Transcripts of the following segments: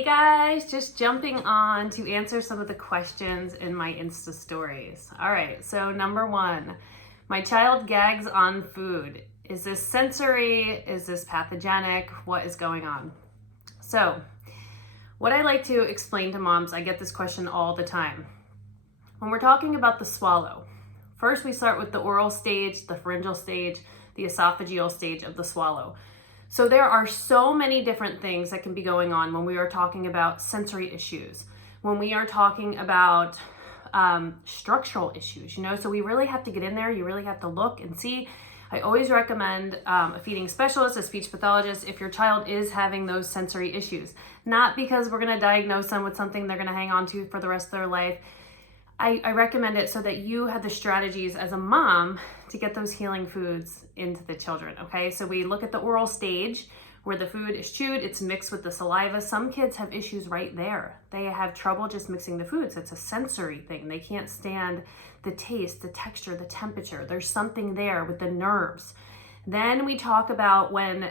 Hey guys, just jumping on to answer some of the questions in my Insta stories. All right, so number one, my child gags on food. Is this sensory? Is this pathogenic? What is going on? So, what I like to explain to moms, I get this question all the time. When we're talking about the swallow, first we start with the oral stage, the pharyngeal stage, the esophageal stage of the swallow. So there are so many different things that can be going on when we are talking about sensory issues, when we are talking about structural issues, so we really have to get in there. You really have to look and see. I always recommend a feeding specialist, a speech pathologist, if your child is having those sensory issues. Not because we're going to diagnose them with something they're going to hang on to for the rest of their life. I recommend it so that you have the strategies as a mom to get those healing foods into the children, okay? So we look at the oral stage where the food is chewed, it's mixed with the saliva. Some kids have issues right there. They have trouble just mixing the foods. It's a sensory thing. They can't stand the taste, the texture, the temperature. There's something there with the nerves. Then we talk about when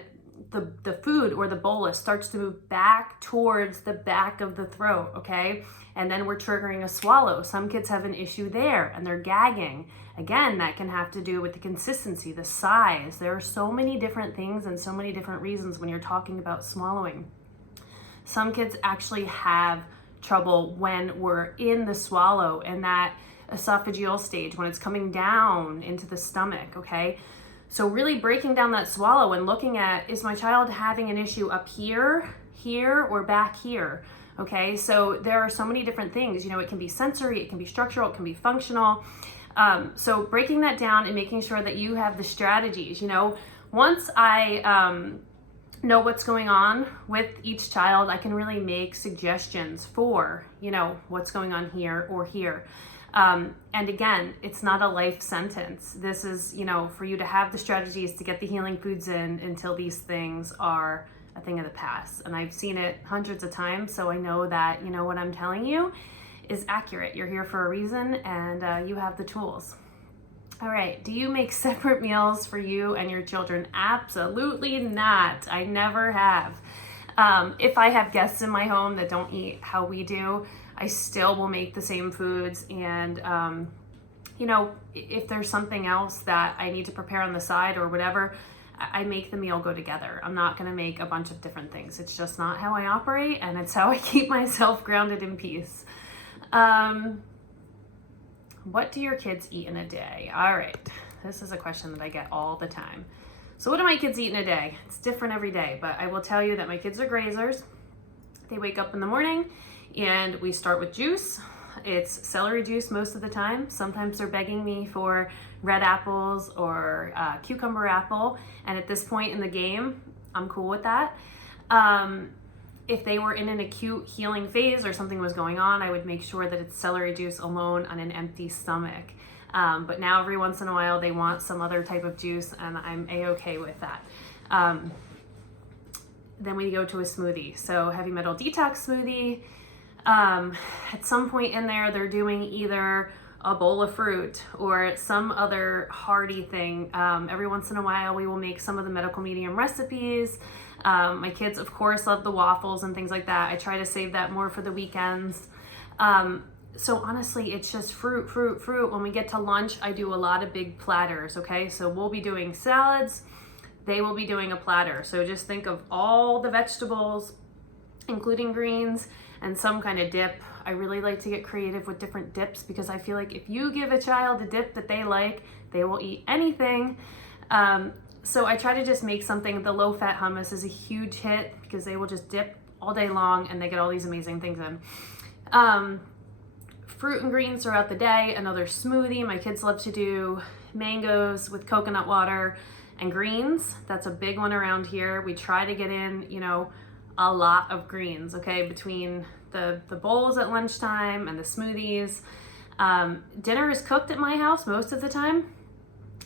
the food or the bolus starts to move back towards the back of the throat, okay? And then we're triggering a swallow. Some kids have an issue there and they're gagging. Again, that can have to do with the consistency, the size. There are so many different things and so many different reasons when you're talking about swallowing. Some kids actually have trouble when we're in the swallow and that esophageal stage, when it's coming down into the stomach, okay? So really breaking down that swallow and looking at, is my child having an issue up here, or back here? Okay, so there are so many different things. It can be sensory, it can be structural, it can be functional. So breaking that down and making sure that you have the strategies. Once I know what's going on with each child, I can really make suggestions for, what's going on here or here. And again, it's not a life sentence. This is, for you to have the strategies to get the healing foods in until these things are a thing of the past. And I've seen it hundreds of times, so I know that, what I'm telling you is accurate. You're here for a reason and you have the tools. All right, do you make separate meals for you and your children? Absolutely not. I never have. If I have guests in my home that don't eat how we do, I still will make the same foods. And, if there's something else that I need to prepare on the side or whatever, I make the meal go together. I'm not going to make a bunch of different things. It's just not how I operate, and it's how I keep myself grounded in peace. What do your kids eat in a day? All right. This is a question that I get all the time. So what do my kids eat in a day? It's different every day, but I will tell you that my kids are grazers. They wake up in the morning and we start with juice. It's celery juice most of the time. Sometimes they're begging me for red apples or cucumber apple. And at this point in the game, I'm cool with that. If they were in an acute healing phase or something was going on, I would make sure that it's celery juice alone on an empty stomach. But now every once in a while they want some other type of juice and I'm a-okay with that. Then we go to a smoothie. So heavy metal detox smoothie. At some point in there, they're doing either a bowl of fruit or some other hearty thing. Every once in a while, we will make some of the medical medium recipes. My kids, of course, love the waffles and things like that. I try to save that more for the weekends. So honestly, it's just fruit. When we get to lunch, I do a lot of big platters, okay? So we'll be doing salads. They will be doing a platter. So just think of all the vegetables, including greens, and some kind of dip. I really like to get creative with different dips because I feel like if you give a child a dip that they like, they will eat anything. So I try to just make something. The low-fat hummus is a huge hit because they will just dip all day long and they get all these amazing things in. Fruit and greens throughout the day, another smoothie. My kids love to do mangoes with coconut water and greens. That's a big one around here. We try to get in, a lot of greens, okay, between the bowls at lunchtime and the smoothies. Dinner is cooked at my house most of the time.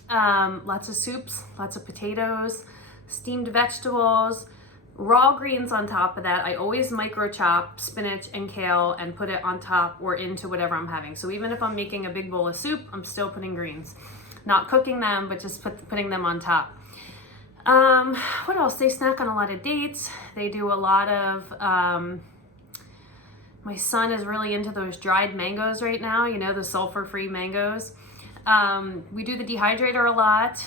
Lots of soups, lots of potatoes, steamed vegetables, raw greens on top of that. I always micro chop spinach and kale and put it on top or into whatever I'm having. So even if I'm making a big bowl of soup, I'm still putting greens. Not cooking them, but just putting them on top. What else? They snack on a lot of dates. They do a lot of My son is really into those dried mangoes right now, you know, the sulfur-free mangoes. We do the dehydrator a lot.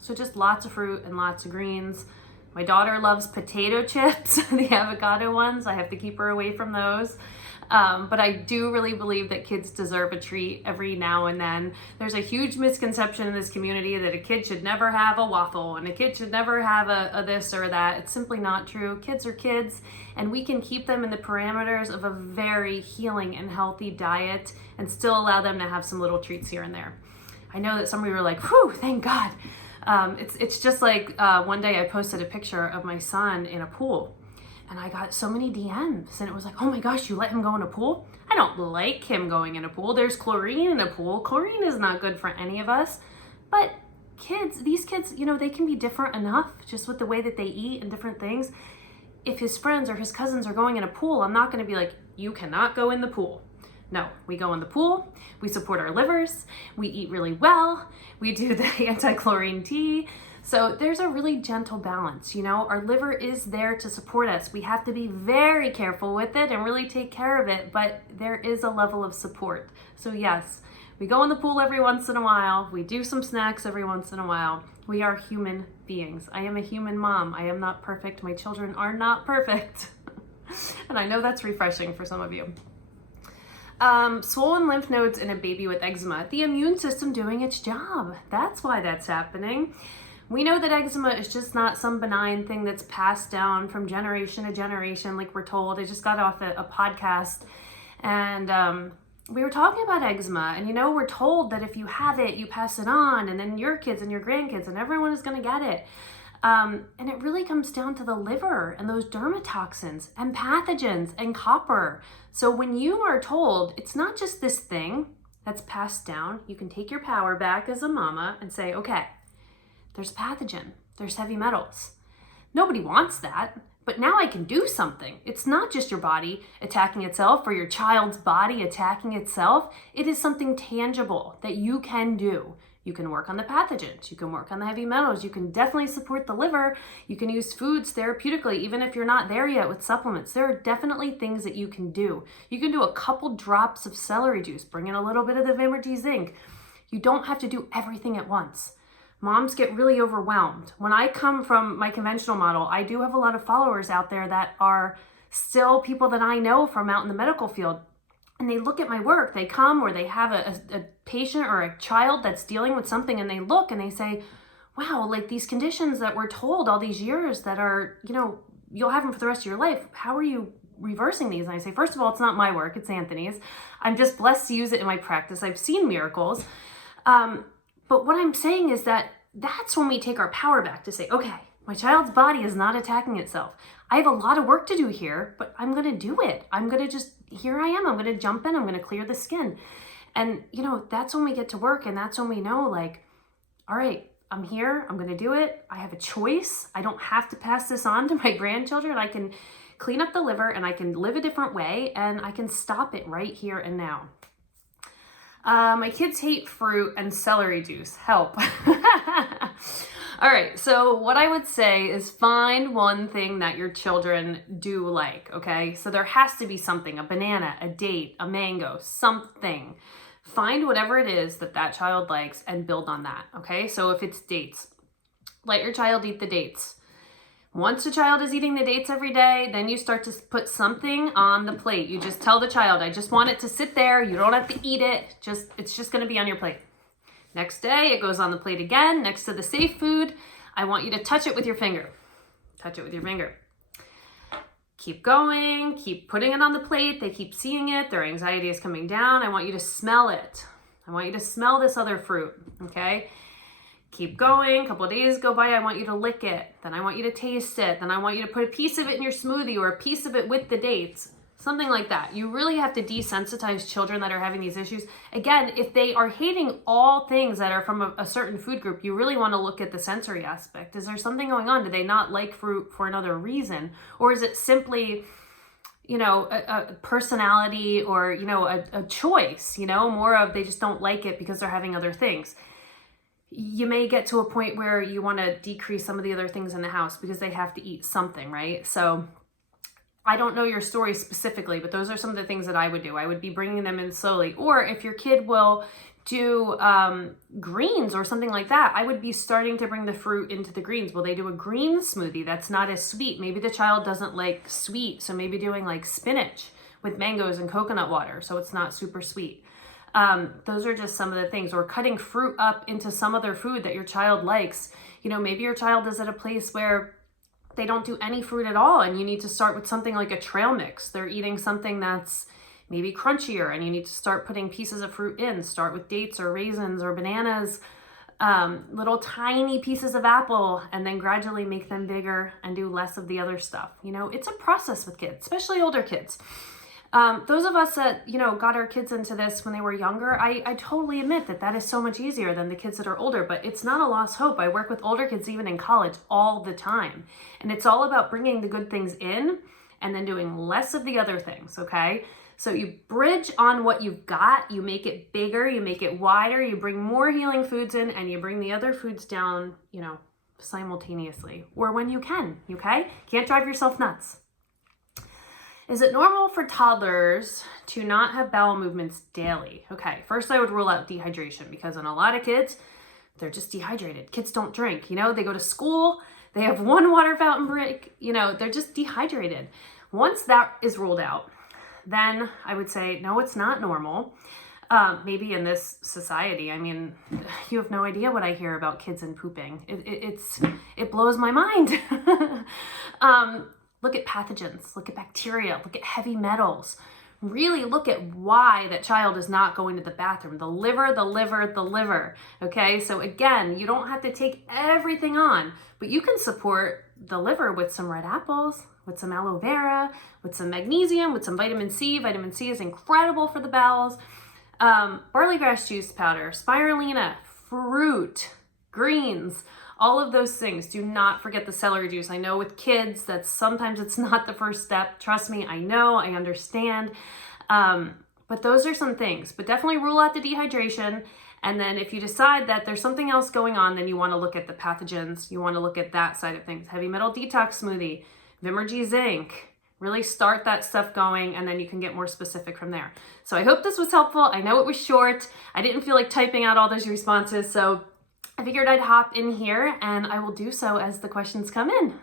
So just lots of fruit and lots of greens. My daughter loves potato chips, the avocado ones. I have to keep her away from those. But I do really believe that kids deserve a treat every now and then. There's a huge misconception in this community that a kid should never have a waffle and a kid should never have a this or that. It's simply not true. Kids are kids, and we can keep them in the parameters of a very healing and healthy diet and still allow them to have some little treats here and there. I know that some of you are like, whew, thank God. It's just like one day I posted a picture of my son in a pool. And I got so many DMs, and it was like, oh my gosh, you let him go in a pool? I don't like him going in a pool. There's chlorine in a pool. Chlorine is not good for any of us. But these kids, you know, they can be different enough just with the way that they eat and different things. If his friends or his cousins are going in a pool, I'm not going to be like, you cannot go in the pool. No, we go in the pool, we support our livers, we eat really well, we do the anti-chlorine tea. So there's a really gentle balance, you know, our liver is there to support us. We have to be very careful with it and really take care of it, but there is a level of support. So yes, we go in the pool every once in a while, we do some snacks every once in a while. We are human beings. I am a human mom. I am not perfect. My children are not perfect. And I know that's refreshing for some of you. Swollen lymph nodes in a baby with eczema. The immune system doing its job. That's why that's happening. We know that eczema is just not some benign thing that's passed down from generation to generation, like we're told. I just got off a podcast, and we were talking about eczema, and you know, we're told that if you have it, you pass it on, and then your kids and your grandkids, and everyone is going to get it. And it really comes down to the liver and those dermatoxins and pathogens and copper. So when you are told it's not just this thing that's passed down, you can take your power back as a mama and say, okay, there's pathogen, there's heavy metals. Nobody wants that, but now I can do something. It's not just your body attacking itself or your child's body attacking itself. It is something tangible that you can do. You can work on the pathogens, you can work on the heavy metals, you can definitely support the liver, you can use foods therapeutically, even if you're not there yet with supplements. There are definitely things that you can do. You can do a couple drops of celery juice, bring in a little bit of the Vimergy zinc. You don't have to do everything at once. Moms get really overwhelmed. When I come from my conventional model, I do have a lot of followers out there that are still people that I know from out in the medical field. And they look at my work, they come, or they have a patient or a child that's dealing with something, and they look and they say, wow, like these conditions that we're told all these years that are, you know, you'll have them for the rest of your life. How are you reversing these? And I say, first of all, it's not my work, it's Anthony's. I'm just blessed to use it in my practice. I've seen miracles. But what I'm saying is that that's when we take our power back to say, okay, my child's body is not attacking itself. I have a lot of work to do here, but I'm going to do it. I'm going to just, here I am. I'm going to jump in. I'm going to clear the skin. And, you know, that's when we get to work, and that's when we know, like, all right, I'm here. I'm going to do it. I have a choice. I don't have to pass this on to my grandchildren. I can clean up the liver, and I can live a different way, and I can stop it right here and now. My kids hate fruit and celery juice. Help. All right, so what I would say is find one thing that your children do like, okay? So there has to be something, a banana, a date, a mango, something. Find whatever it is that that child likes and build on that, okay? So if it's dates, let your child eat the dates. Once the child is eating the dates every day, then you start to put something on the plate. You just tell the child, I just want it to sit there. You don't have to eat it. It's just gonna be on your plate. Next day, it goes on the plate again, next to the safe food. I want you to touch it with your finger. Touch it with your finger. Keep going, keep putting it on the plate. They keep seeing it, their anxiety is coming down. I want you to smell it. I want you to smell this other fruit, okay? Keep going, a couple of days go by, I want you to lick it. Then I want you to taste it. Then I want you to put a piece of it in your smoothie or a piece of it with the dates. Something like that. You really have to desensitize children that are having these issues. Again, if they are hating all things that are from a certain food group, you really want to look at the sensory aspect. Is there something going on? Do they not like fruit for another reason? Or is it simply, you know, a personality or, you know, a choice, you know, more of they just don't like it because they're having other things. You may get to a point where you want to decrease some of the other things in the house because they have to eat something, right? So I don't know your story specifically, but those are some of the things that I would do. I would be bringing them in slowly. Or if your kid will do greens or something like that, I would be starting to bring the fruit into the greens. Will they do a green smoothie that's not as sweet? Maybe the child doesn't like sweet, so maybe doing like spinach with mangoes and coconut water, so it's not super sweet. Those are just some of the things. Or cutting fruit up into some other food that your child likes. You know, maybe your child is at a place where they don't do any fruit at all, and you need to start with something like a trail mix. They're eating something that's maybe crunchier, and you need to start putting pieces of fruit in. Start with dates or raisins or bananas, little tiny pieces of apple, and then gradually make them bigger and do less of the other stuff. You know, it's a process with kids, especially older kids. Those of us that, you know, got our kids into this when they were younger, I totally admit that that is so much easier than the kids that are older, but it's not a lost hope. I work with older kids even in college all the time. And it's all about bringing the good things in and then doing less of the other things, okay? So you bridge on what you've got, you make it bigger, you make it wider, you bring more healing foods in, and you bring the other foods down, you know, simultaneously, or when you can, okay? Can't drive yourself nuts. Is it normal for toddlers to not have bowel movements daily? Okay, first I would rule out dehydration, because in a lot of kids, they're just dehydrated. Kids don't drink, you know, they go to school, they have one water fountain break, you know, they're just dehydrated. Once that is ruled out, then I would say, no, it's not normal. Maybe in this society, I mean, you have no idea what I hear about kids and pooping. It blows my mind. Look at pathogens, look at bacteria, look at heavy metals. Really look at why that child is not going to the bathroom. The liver, the liver, the liver. Okay, so again, you don't have to take everything on, but you can support the liver with some red apples, with some aloe vera, with some magnesium, with some vitamin C. Vitamin C is incredible for the bowels. Barley grass juice powder, spirulina, fruit, greens, all of those things. Do not forget the celery juice. I know with kids that sometimes it's not the first step. Trust me, I know, I understand. But those are some things. But definitely rule out the dehydration. And then if you decide that there's something else going on, then you want to look at the pathogens. You want to look at that side of things. Heavy metal detox smoothie, Vimergy zinc. Really start that stuff going, and then you can get more specific from there. So I hope this was helpful. I know it was short. I didn't feel like typing out all those responses, so I figured I'd hop in here, and I will do so as the questions come in.